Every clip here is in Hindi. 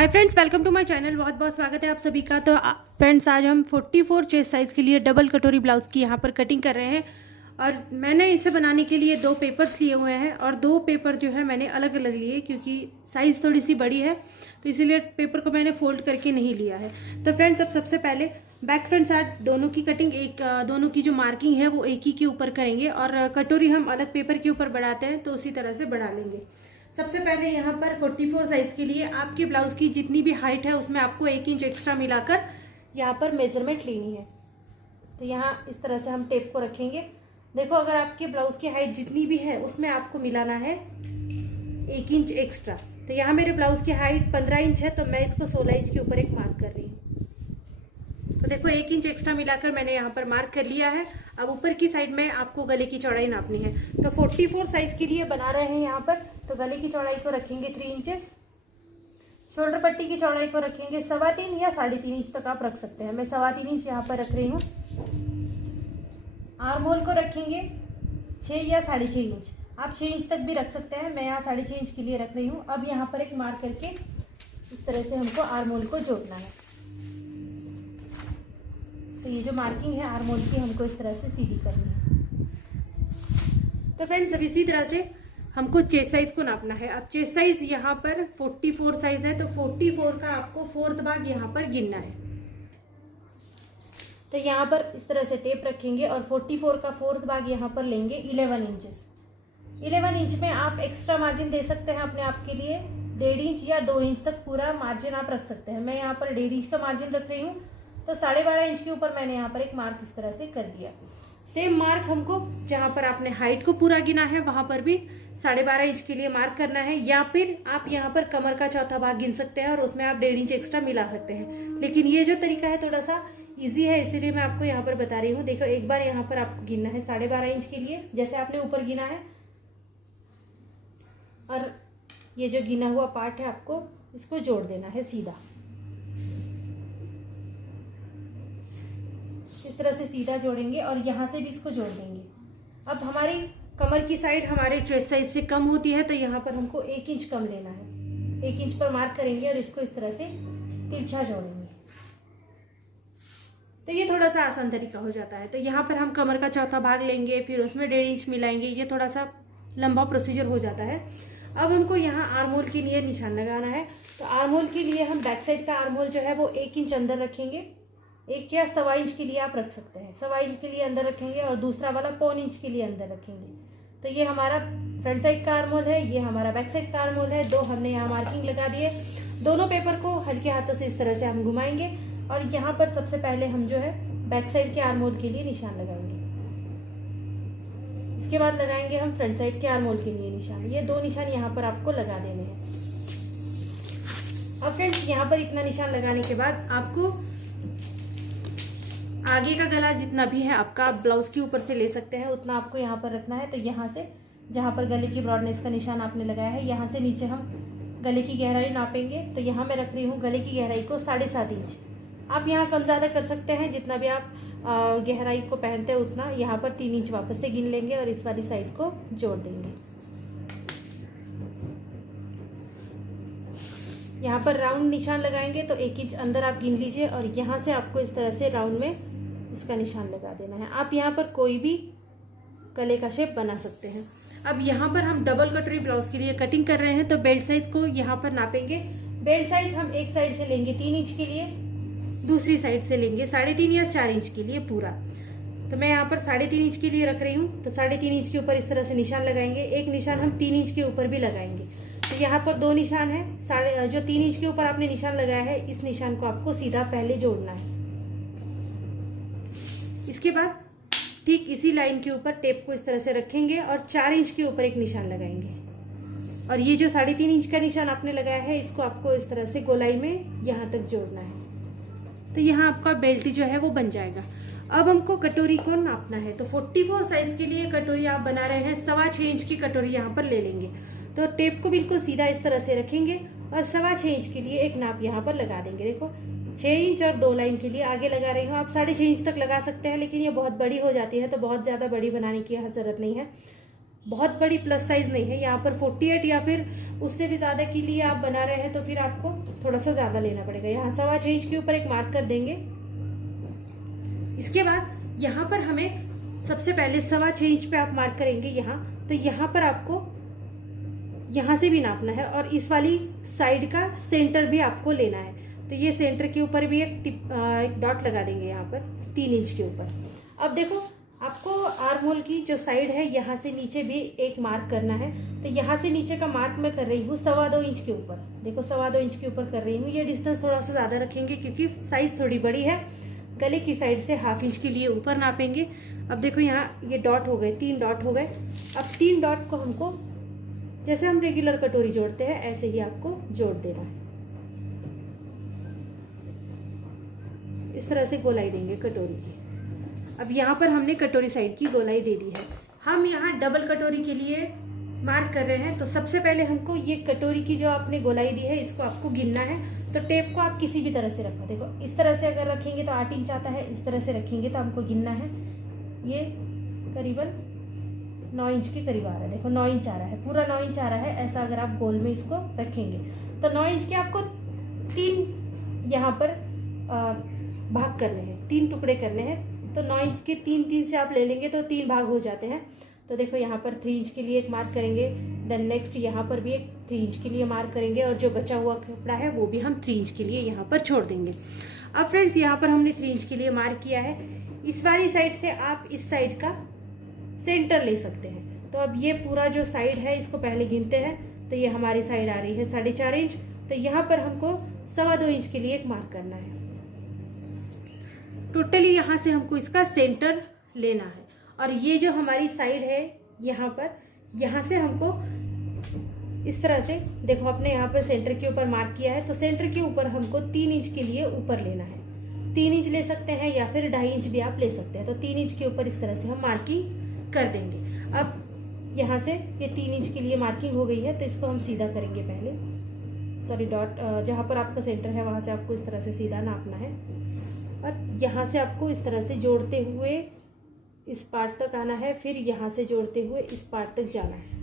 Hi friends, welcome to my channel. बहुत बहुत स्वागत है आप सभी का। तो फ्रेंड्स, आज हम 44 चेस्ट साइज़ के लिए डबल कटोरी ब्लाउज़ की यहाँ पर कटिंग कर रहे हैं। और मैंने इसे बनाने के लिए 2 पेपर्स लिए हुए हैं और 2 पेपर जो है मैंने अलग अलग लिए, क्योंकि साइज़ थोड़ी सी बड़ी है तो इसीलिए पेपर को मैंने फोल्ड करके नहीं लिया है। तो फ्रेंड्स, अब सबसे पहले बैक फ्रंट साइड दोनों की कटिंग दोनों की जो मार्किंग है वो एक ही के ऊपर करेंगे, और कटोरी हम अलग पेपर के ऊपर बढ़ाते हैं तो उसी तरह से बढ़ा लेंगे। सबसे पहले यहाँ पर 44 साइज के लिए आपके ब्लाउज की जितनी भी हाइट है उसमें आपको 1 इंच एक्स्ट्रा मिलाकर यहाँ पर मेजरमेंट लेनी है। तो यहाँ इस तरह से हम टेप को रखेंगे। देखो, अगर आपके ब्लाउज की हाइट जितनी भी है उसमें आपको मिलाना है 1 इंच एक्स्ट्रा। तो यहाँ मेरे ब्लाउज की हाइट 15 इंच है तो मैं इसको 16 इंच के ऊपर एक मार्क कर रही हूँ। तो देखो, 1 इंच एक्स्ट्रा मिलाकर मैंने यहाँ पर मार्क कर लिया है। अब ऊपर की साइड में आपको गले की चौड़ाई नापनी है। तो 44 साइज के लिए बना रहे हैं यहाँ पर, तो गले की चौड़ाई को रखेंगे 3 इंचेस। शोल्डर पट्टी की चौड़ाई को रखेंगे 3.25 या 3.5 इंच तक आप रख सकते हैं। मैं 3.25 इंच यहाँ पर रख रही हूँ। आर्म होल को रखेंगे 6 या 6.5 इंच। आप 6 इंच तक भी रख सकते हैं, मैं यहाँ 6.5 इंच के लिए रख रही हूँ। अब यहाँ पर एक मार्क करके इस तरह से हमको आर्म होल को जोड़ना है। तो ये जो मार्किंग है आर्म होल की, हमको इस तरह से सीधी करनी है। तो फ्रेंड्स, अब इसी तरह से हमको चेस्ट साइज को नापना है। अब चेस्ट साइज यहाँ पर 44 साइज है तो 44 का आपको 4th भाग यहाँ पर गिनना है। तो यहाँ पर इस तरह से टेप रखेंगे और 44 का 4th भाग यहाँ पर लेंगे 11 इंचेस। 11 इंच में आप एक्स्ट्रा मार्जिन दे सकते हैं अपने आप के लिए। 1.5 इंच या 2 इंच तक पूरा मार्जिन आप रख सकते हैं। मैं यहाँ पर 1.5 इंच का मार्जिन रख रही हूँ। तो 12.5 इंच के ऊपर मैंने यहाँ पर एक मार्क इस तरह से कर दिया। सेम मार्क हमको जहाँ पर आपने हाइट को पूरा गिना है वहाँ पर भी 12.5 इंच के लिए मार्क करना है। या फिर आप यहाँ पर कमर का चौथा भाग गिन सकते हैं और उसमें आप 1.5 इंच एक्स्ट्रा मिला सकते हैं। लेकिन ये जो तरीका है थोड़ा सा ईजी है, इसीलिए मैं आपको यहाँ पर बता रही हूँ। देखो, एक बार यहाँ पर आपको गिनना है 12.5 इंच के लिए, जैसे आपने ऊपर गिना है। और ये जो गिना हुआ पार्ट है आपको इसको जोड़ देना है सीधा, इस तरह से सीधा जोड़ेंगे और यहाँ से भी इसको जोड़ देंगे। अब हमारी कमर की साइड हमारे चेस्ट साइज से कम होती है तो यहाँ पर हमको 1 इंच कम लेना है। 1 इंच पर मार्क करेंगे और इसको इस तरह से तिरछा जोड़ेंगे। तो ये थोड़ा सा आसान तरीका हो जाता है। तो यहाँ पर हम कमर का चौथा भाग लेंगे, फिर उसमें 1.5 इंच मिलाएंगे। ये थोड़ा सा लंबा प्रोसीजर हो जाता है। अब हमको यहाँ आर्म होल के लिए निशान लगाना है। तो आर्म होल के लिए हम बैक साइड का आर्म होल जो है वो 1 इंच अंदर रखेंगे। 1 या 1.25 इंच के लिए आप रख सकते हैं। 1.25 इंच के लिए अंदर रखेंगे और दूसरा वाला 1.25 इंच के लिए अंदर रखेंगे। तो ये हमारा फ्रंट साइड का आर्म होल है, ये हमारा बैक साइड का आर्म होल है। 2 हमने यहाँ मार्किंग लगा दिए। दोनों पेपर को हल्के हाथों से इस तरह से हम घुमाएंगे और यहाँ पर सबसे पहले हम जो है बैक साइड के आर्म होल के लिए निशान लगाएंगे। इसके बाद लगाएंगे हम फ्रंट साइड के आर्म होल के लिए निशान। ये 2 निशान यहाँ पर आपको लगा देने हैं। अब फ्रेंड्स, यहाँ पर इतना निशान लगाने के बाद आपको आगे का गला जितना भी है आपका ब्लाउज के ऊपर से ले सकते हैं, उतना आपको यहाँ पर रखना है। तो यहाँ से जहाँ पर गले की ब्रॉडनेस का निशान आपने लगाया है, यहाँ से नीचे हम गले की गहराई नापेंगे। तो यहाँ मैं रख रही हूँ गले की गहराई को 7.5 इंच। आप यहाँ कम ज़्यादा कर सकते हैं, जितना भी आप गहराई को पहनते हैं उतना। यहाँ पर 3 इंच वापस से गिन लेंगे और इस वाली साइड को जोड़ देंगे। यहाँ पर राउंड निशान लगाएंगे तो 1 इंच अंदर आप गिन लीजिए और यहाँ से आपको इस तरह से राउंड में इसका निशान लगा देना है। आप यहाँ पर कोई भी गले का शेप बना सकते हैं। अब यहाँ पर हम डबल कटोरी ब्लाउज के लिए कटिंग कर रहे हैं तो बेल्ट साइज को यहाँ पर नापेंगे। बेल्ट साइज हम एक साइड से लेंगे 3 इंच के लिए, दूसरी साइड से लेंगे 3.5 या 4 इंच के लिए पूरा। तो मैं यहाँ पर 3.5 इंच के लिए रख रही हूँ। तो 3.5 इंच के ऊपर इस तरह से निशान लगाएंगे। एक निशान हम 3 इंच के ऊपर भी लगाएंगे। तो यहाँ पर 2 निशान है। जो 3 इंच के ऊपर आपने निशान लगाया है, इस निशान को आपको सीधा पहले जोड़ना है। इसके बाद ठीक इसी लाइन के ऊपर टेप को इस तरह से रखेंगे और 4 इंच के ऊपर एक निशान लगाएंगे। और ये जो 3.5 इंच का निशान आपने लगाया है, इसको आपको इस तरह से गोलाई में यहाँ तक जोड़ना है। तो यहाँ आपका बेल्ट जो है वो बन जाएगा। अब हमको कटोरी को नापना है। तो 44 साइज के लिए कटोरी आप बना रहे हैं, 6.25 इंच की कटोरी यहाँ पर ले लेंगे। तो टेप को बिल्कुल सीधा इस तरह से रखेंगे और 6.25 इंच के लिए एक नाप यहाँ पर लगा देंगे। देखो, 6 इंच और 2 लाइन के लिए आगे लगा रही हूँ। आप 6.5 इंच तक लगा सकते हैं, लेकिन ये बहुत बड़ी हो जाती है तो बहुत ज़्यादा बड़ी बनाने की ज़रूरत नहीं है। बहुत बड़ी प्लस साइज़ नहीं है। यहाँ पर 48 या फिर उससे भी ज़्यादा के लिए आप बना रहे हैं तो फिर आपको थोड़ा सा ज़्यादा लेना पड़ेगा। यहाँ 1.25 इंच के ऊपर एक मार्क कर देंगे। इसके बाद यहाँ पर हमें सबसे पहले 1.25 इंच पे आप मार्क करेंगे यहाँ, तो यहाँ पर आपको यहाँ से भी नापना है और इस वाली साइड का सेंटर भी आपको लेना है। तो ये सेंटर के ऊपर भी एक डॉट लगा देंगे यहाँ पर 3 इंच के ऊपर। अब देखो आपको आर्म होल की जो साइड है यहाँ से नीचे भी एक मार्क करना है। तो यहाँ से नीचे का मार्क मैं कर रही हूँ 2.25 इंच के ऊपर। देखो 2.25 इंच के ऊपर कर रही हूँ। ये डिस्टेंस थोड़ा सा ज़्यादा रखेंगे क्योंकि साइज़ थोड़ी बड़ी है। गले की साइड से 1/2 इंच के लिए ऊपर नापेंगे। अब देखो यहाँ ये डॉट हो गए, 3 डॉट हो गए। अब 3 डॉट को हमको जैसे हम रेगुलर कटोरी जोड़ते हैं ऐसे ही आपको जोड़ देना है। इस तरह से गोलाई देंगे कटोरी की। अब यहाँ पर हमने कटोरी साइड की गोलाई दे दी है। हम यहाँ डबल कटोरी के लिए मार्क कर रहे हैं। तो सबसे पहले हमको ये कटोरी की जो आपने गोलाई दी है इसको आपको गिनना है। तो टेप को आप किसी भी तरह से रखो। देखो इस तरह से अगर रखेंगे तो 8 इंच आता है, इस तरह से रखेंगे तो हमको गिनना है। ये करीबन 9 इंच के करीब आ रहा है। देखो 9 इंच आ रहा है, पूरा 9 इंच आ रहा है। ऐसा अगर आप गोल में इसको रखेंगे तो 9 इंच के आपको 3 यहाँ पर भाग करने हैं, 3 टुकड़े करने हैं। तो 9 इंच के 3 से आप ले लेंगे तो 3 भाग हो जाते हैं। तो देखो यहाँ पर 3 इंच के लिए एक मार्क करेंगे, देन नेक्स्ट यहाँ पर भी एक 3 इंच के लिए मार्क करेंगे और जो बचा हुआ कपड़ा है वो भी हम 3 इंच के लिए यहाँ पर छोड़ देंगे। अब फ्रेंड्स यहाँ पर हमने 3 इंच के लिए मार्क किया है। इस वाली साइड से आप इस साइड का सेंटर ले सकते हैं। तो अब ये पूरा जो साइड है इसको पहले गिनते हैं। तो ये हमारी साइड आ रही है 4.5 इंच। तो यहाँ पर हमको 2.25 इंच के लिए एक मार्क करना है। टोटली यहाँ से हमको इसका सेंटर लेना है और ये जो हमारी साइड है यहाँ पर, यहाँ से हमको इस तरह से देखो अपने यहाँ पर सेंटर के ऊपर मार्क किया है। तो सेंटर के ऊपर हमको 3 इंच के लिए ऊपर लेना है। 3 इंच ले सकते हैं या फिर 2.5 इंच भी आप ले सकते हैं। तो 3 इंच के ऊपर इस तरह से हम मार्किंग कर देंगे। अब यहाँ से ये 3 इंच के लिए मार्किंग हो गई है तो इसको हम सीधा करेंगे। पहले सॉरी डॉट जहाँ पर आपका सेंटर है वहाँ से आपको इस तरह से सीधा नापना है और यहाँ से आपको इस तरह से जोड़ते हुए इस पार्ट तक आना है, फिर यहाँ से जोड़ते हुए इस पार्ट तक जाना है।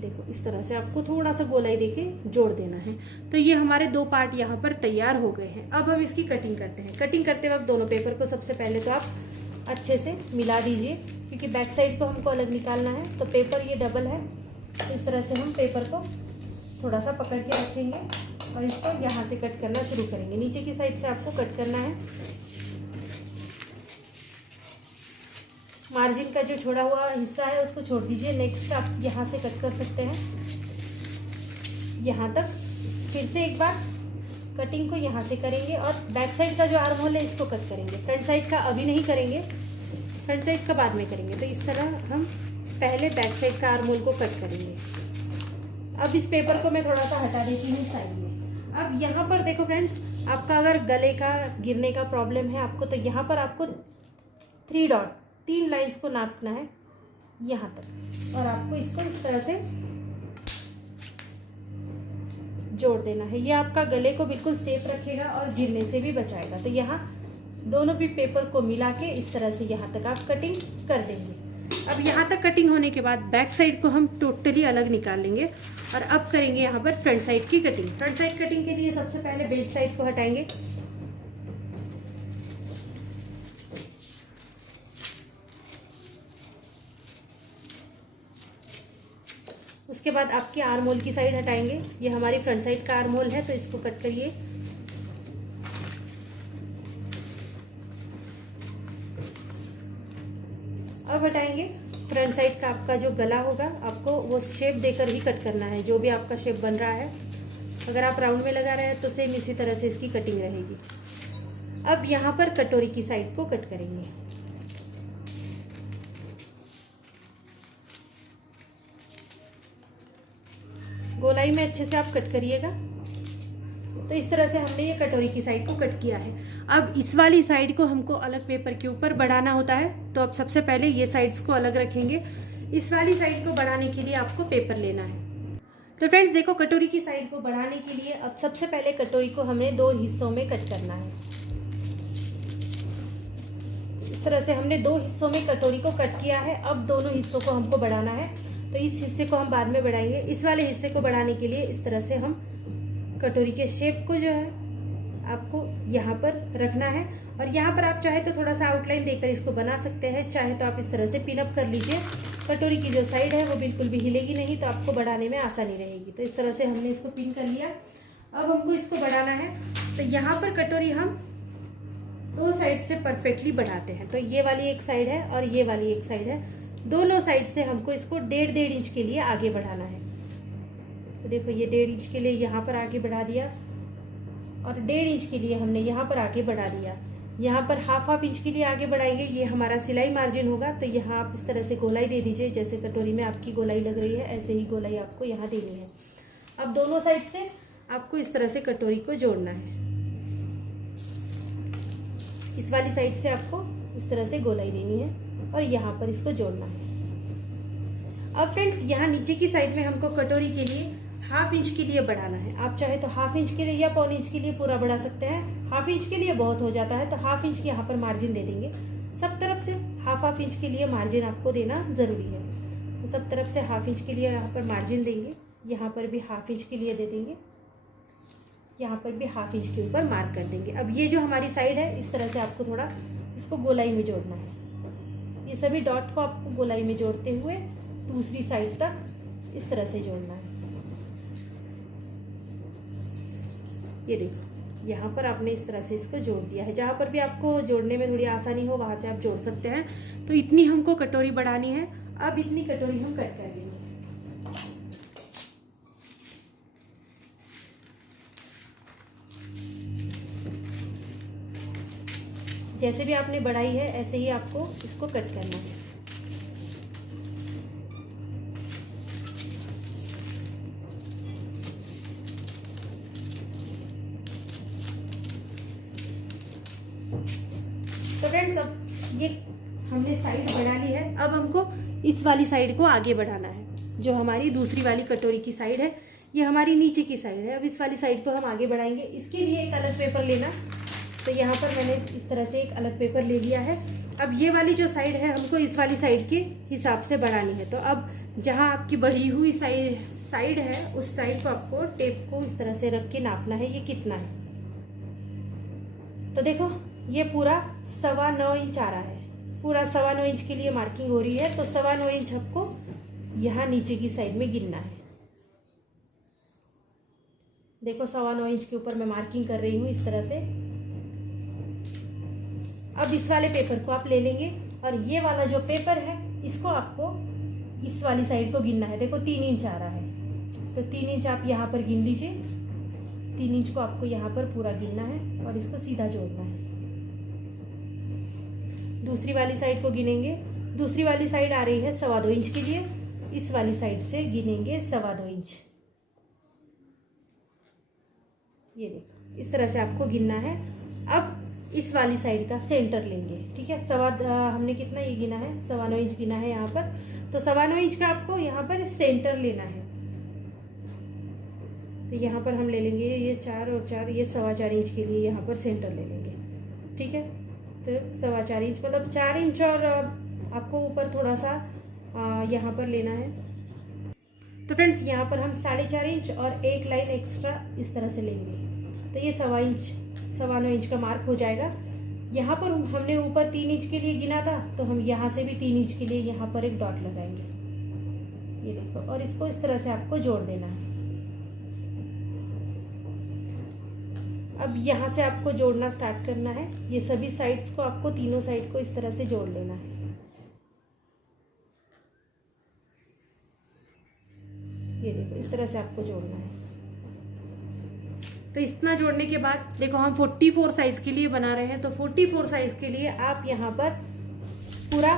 देखो इस तरह से आपको थोड़ा सा गोलाई देके जोड़ देना है। तो ये हमारे 2 पार्ट यहाँ पर तैयार हो गए हैं। अब हम इसकी कटिंग करते हैं। कटिंग करते वक्त दोनों पेपर को सबसे पहले तो आप अच्छे से मिला दीजिए क्योंकि बैक साइड को हमको अलग निकालना है। तो पेपर ये डबल है, इस तरह से हम पेपर को थोड़ा सा पकड़ के रखेंगे और इसको यहाँ से कट करना शुरू करेंगे। नीचे की साइड से आपको कट करना है। मार्जिन का जो छोड़ा हुआ हिस्सा है उसको छोड़ दीजिए। नेक्स्ट आप यहाँ से कट कर सकते हैं यहाँ तक। फिर से एक बार कटिंग को यहाँ से करेंगे और बैक साइड का जो आर्म होल है इसको कट करेंगे। फ्रंट साइड का अभी नहीं करेंगे, फ्रंट साइड का बाद में करेंगे। तो इस तरह हम पहले बैक साइड का आर्म होल को कट करेंगे। अब इस पेपर को मैं थोड़ा सा हटा देती हूँ साइड में। अब यहाँ पर देखो फ्रेंड्स, आपका अगर गले का गिरने का प्रॉब्लम है आपको, तो यहाँ पर आपको 3 डॉट 3 लाइंस को नापना है यहाँ तक और आपको इसको इस तरह से जोड़ देना है। ये आपका गले को बिल्कुल सेफ रखेगा और गिरने से भी बचाएगा। तो यहाँ दोनों भी पेपर को मिला के इस तरह से यहाँ तक आप कटिंग कर देंगे। अब यहाँ तक कटिंग होने के बाद बैक साइड को हम टोटली अलग निकाल लेंगे और अब करेंगे यहाँ पर फ्रंट साइड की कटिंग। फ्रंट साइड कटिंग के लिए सबसे पहले बेल्ट साइड को हटाएंगे। उसके बाद आपके आर्म होल की साइड हटाएंगे। ये हमारी फ्रंट साइड का आर्म होल है तो इसको कट करिए। अब हटाएंगे फ्रंट साइड का आपका जो गला होगा, आपको वो शेप देकर ही कट करना है। जो भी आपका शेप बन रहा है, अगर आप राउंड में लगा रहे हैं तो सेम इसी तरह से इसकी कटिंग रहेगी। अब यहाँ पर कटोरी की साइड को कट करेंगे। गोलाई में अच्छे से आप कट करिएगा। तो इस तरह से हमने ये कटोरी की साइड को कट किया है। अब इस वाली साइड को हमको अलग पेपर के ऊपर बढ़ाना होता है। तो अब सबसे पहले ये साइड्स को अलग रखेंगे। इस वाली साइड को बढ़ाने के लिए आपको पेपर लेना है। तो फ्रेंड्स देखो, कटोरी की साइड को बढ़ाने के लिए अब सबसे पहले कटोरी को हमें 2 हिस्सों में कट करना है। इस तरह से हमने 2 हिस्सों में कटोरी को कट किया है। अब दोनों हिस्सों को हमको बढ़ाना है, तो इस हिस्से को हम बाद में बढ़ाएंगे। इस वाले हिस्से को बढ़ाने के लिए इस तरह से हम कटोरी के शेप को जो है आपको यहाँ पर रखना है, और यहाँ पर आप चाहे तो थोड़ा सा आउटलाइन देकर इसको बना सकते हैं, चाहे तो आप इस तरह से पिन अप कर लीजिए। कटोरी की जो साइड है वो बिल्कुल भी हिलेगी नहीं, तो आपको बढ़ाने में आसानी रहेगी। तो इस तरह से हमने इसको पिन कर लिया। अब हमको इसको बढ़ाना है, तो यहाँ पर कटोरी हम 2 साइड से परफेक्टली बढ़ाते हैं। तो ये वाली एक साइड है और ये वाली एक साइड है, दोनों साइड से हमको इसको 1.5 इंच के लिए आगे बढ़ाना है। तो देखो ये 1.5 इंच के लिए यहाँ पर आगे बढ़ा दिया, और 1.5 इंच के लिए हमने यहाँ पर आगे बढ़ा दिया। यहाँ पर हाफ इंच के लिए आगे बढ़ाएंगे, ये हमारा सिलाई मार्जिन होगा। तो यहाँ आप इस तरह से गोलाई दे दीजिए, जैसे कटोरी में आपकी गोलाई लग रही है ऐसे ही गोलाई आपको यहाँ देनी है। अब दोनों साइड से आपको इस तरह से कटोरी को जोड़ना है। इस वाली साइड से आपको इस तरह से गोलाई देनी है और यहाँ पर इसको जोड़ना है। अब फ्रेंड्स यहाँ नीचे की साइड में हमको कटोरी के लिए हाफ इंच के लिए बढ़ाना है। आप चाहे तो हाफ इंच के लिए या पौन इंच के लिए पूरा बढ़ा सकते हैं। हाफ इंच के लिए बहुत हो जाता है, तो हाफ इंच यहाँ पर मार्जिन दे देंगे। सब तरफ से हाफ इंच के लिए मार्जिन आपको देना ज़रूरी है। तो सब तरफ से हाफ इंच के लिए यहाँ पर मार्जिन देंगे, यहाँ पर भी हाफ इंच के लिए दे देंगे, यहाँ पर भी हाफ इंच के ऊपर मार्क कर देंगे। अब ये जो हमारी साइड है इस तरह से आपको थोड़ा इसको गोलाई में जोड़ना है। ये सभी डॉट को आपको गोलाई में जोड़ते हुए दूसरी साइड तक इस तरह से जोड़ना है। ये देखो यहाँ पर आपने इस तरह से इसको जोड़ दिया है। जहाँ पर भी आपको जोड़ने में थोड़ी आसानी हो वहाँ से आप जोड़ सकते हैं। तो इतनी हमको कटोरी बढ़ानी है। अब इतनी कटोरी हम कट कर देंगे। जैसे भी आपने बढ़ाई है ऐसे ही आपको इसको कट करना है। तो फ्रेंड्स अब ये हमने साइड बढ़ा ली है। अब हमको इस वाली साइड को आगे बढ़ाना है। जो हमारी दूसरी वाली कटोरी की साइड है, ये हमारी नीचे की साइड है। अब इस वाली साइड को हम आगे बढ़ाएंगे। इसके लिए एक अलग पेपर लेना। तो यहाँ पर मैंने इस तरह से एक अलग पेपर ले लिया है। अब ये वाली जो साइड है हमको इस वाली साइड के हिसाब से बढ़ानी है। तो अब जहाँ आपकी बढ़ी हुई साइड है उस साइड को आपको टेप को इस तरह से रख के नापना है ये कितना है। तो देखो ये पूरा 9.25 इंच आ रहा है। पूरा 9.25 इंच के लिए मार्किंग हो रही है। तो 9.25 इंच आपको यहाँ नीचे की साइड में गिनना है। देखो 9.25 इंच के ऊपर मैं मार्किंग कर रही हूँ इस तरह से। अब इस वाले पेपर को आप ले लेंगे और ये वाला जो पेपर है इसको आपको इस वाली साइड को गिनना है। देखो 3 इंच आ रहा है, तो 3 इंच आप यहाँ पर गिन लीजिए। 3 इंच को आपको यहाँ पर पूरा गिनना है और इसको सीधा जोड़ना है। दूसरी वाली साइड को गिनेंगे। दूसरी वाली साइड आ रही है 2.25 इंच के लिए। इस वाली साइड से गिनेंगे 2.25 इंच। ये देखो इस तरह से आपको गिनना है। अब इस वाली साइड का सेंटर लेंगे। ठीक है, हमने कितना ये गिना है 9.25 इंच गिना है यहाँ पर। तो 9.25 इंच का आपको यहाँ पर सेंटर लेना है। तो यहाँ पर हम ले लेंगे ये 4 और 4, ये 4.25 इंच के लिए यहाँ पर सेंटर ले लेंगे। ठीक है, तो 4.25 इंच मतलब 4 इंच और आपको ऊपर थोड़ा सा यहाँ पर लेना है। तो फ्रेंड्स यहाँ पर हम 4.5 इंच और एक लाइन एक्स्ट्रा इस तरह से लेंगे। तो ये 9.25 इंच का मार्क हो जाएगा। यहाँ पर हमने ऊपर 3 इंच के लिए गिना था, तो हम यहाँ से भी 3 इंच के लिए यहाँ पर एक डॉट लगाएंगे। ये देखो, और इसको इस तरह से आपको जोड़ देना है। अब यहाँ से आपको जोड़ना स्टार्ट करना है। ये सभी साइड्स को आपको तीनों साइड को इस तरह से जोड़ लेना है। ये देखो इस तरह से आपको जोड़ना है। तो इतना जोड़ने के बाद देखो हम 44 साइज के लिए बना रहे हैं। तो 44 साइज के लिए आप यहाँ पर पूरा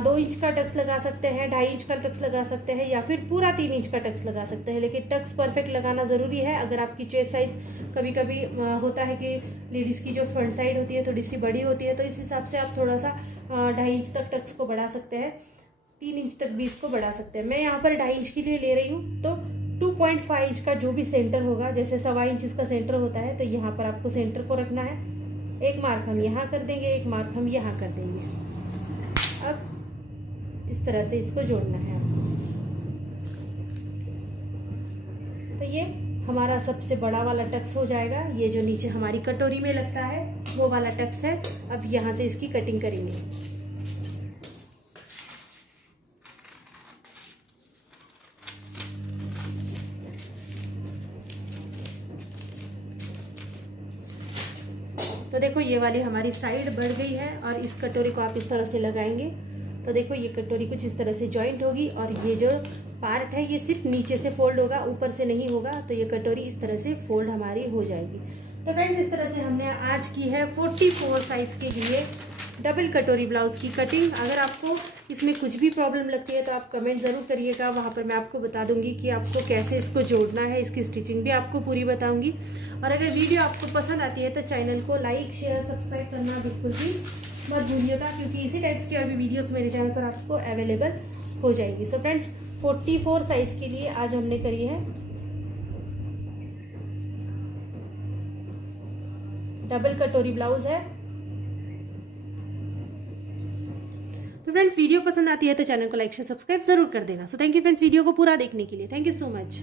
2 इंच का टक्स लगा सकते हैं, 2.5 इंच का टक्स लगा सकते हैं, या फिर पूरा 3 इंच का टक्स लगा सकते हैं। लेकिन टक्स परफेक्ट लगाना ज़रूरी है। अगर आपकी चेस्ट साइज कभी कभी होता है कि लेडीज़ की जो फ्रंट साइड होती है थोड़ी सी बड़ी होती है, तो इस हिसाब से आप थोड़ा सा 2.5 इंच तक टक्स को बढ़ा सकते हैं, 3 इंच तक भी इसको बढ़ा सकते हैं। मैं यहाँ पर 2.5 इंच के लिए ले रही हूँ। तो 2.5 इंच का जो भी सेंटर होगा, जैसे 1.25 इंच इसका सेंटर होता है, तो यहाँ पर आपको सेंटर को रखना है। एक मार्क हम यहाँ कर देंगे, एक मार्क हम यहाँ कर देंगे। अब इस तरह से इसको जोड़ना है आपको। तो ये हमारा सबसे बड़ा वाला टक्स हो जाएगा। ये जो नीचे हमारी कटोरी में लगता है वो वाला टक्स है। अब यहाँ से इसकी कटिंग करेंगे। तो देखो ये वाली हमारी साइड बढ़ गई है और इस कटोरी को आप इस तरह से लगाएंगे तो देखो ये कटोरी कुछ इस तरह से जॉइंट होगी और ये जो पार्ट है ये सिर्फ नीचे से फोल्ड होगा, ऊपर से नहीं होगा। तो ये कटोरी इस तरह से फोल्ड हमारी हो जाएगी। तो फ्रेंड्स इस तरह से हमने आज की है 44 साइज़ के लिए डबल कटोरी ब्लाउज़ की कटिंग। अगर आपको इसमें कुछ भी प्रॉब्लम लगती है तो आप कमेंट ज़रूर करिएगा, वहाँ पर मैं आपको बता दूंगी कि आपको कैसे इसको जोड़ना है। इसकी स्टिचिंग भी आपको पूरी बताऊंगी। और अगर वीडियो आपको पसंद आती है तो चैनल को लाइक शेयर सब्सक्राइब करना बिल्कुल भी मत भूलिएगा, क्योंकि इसी टाइप्स की और भी वीडियोस मेरे चैनल पर आपको अवेलेबल हो जाएगी। सो फ्रेंड्स 44 साइज़ के लिए आज हमने करी है डबल कटोरी ब्लाउज़ है। तो फ्रेंड्स वीडियो पसंद आती है तो चैनल को लाइक शेयर सब्सक्राइब जरूर कर देना। So thank you friends video को पूरा देखने के लिए। Thank you so much.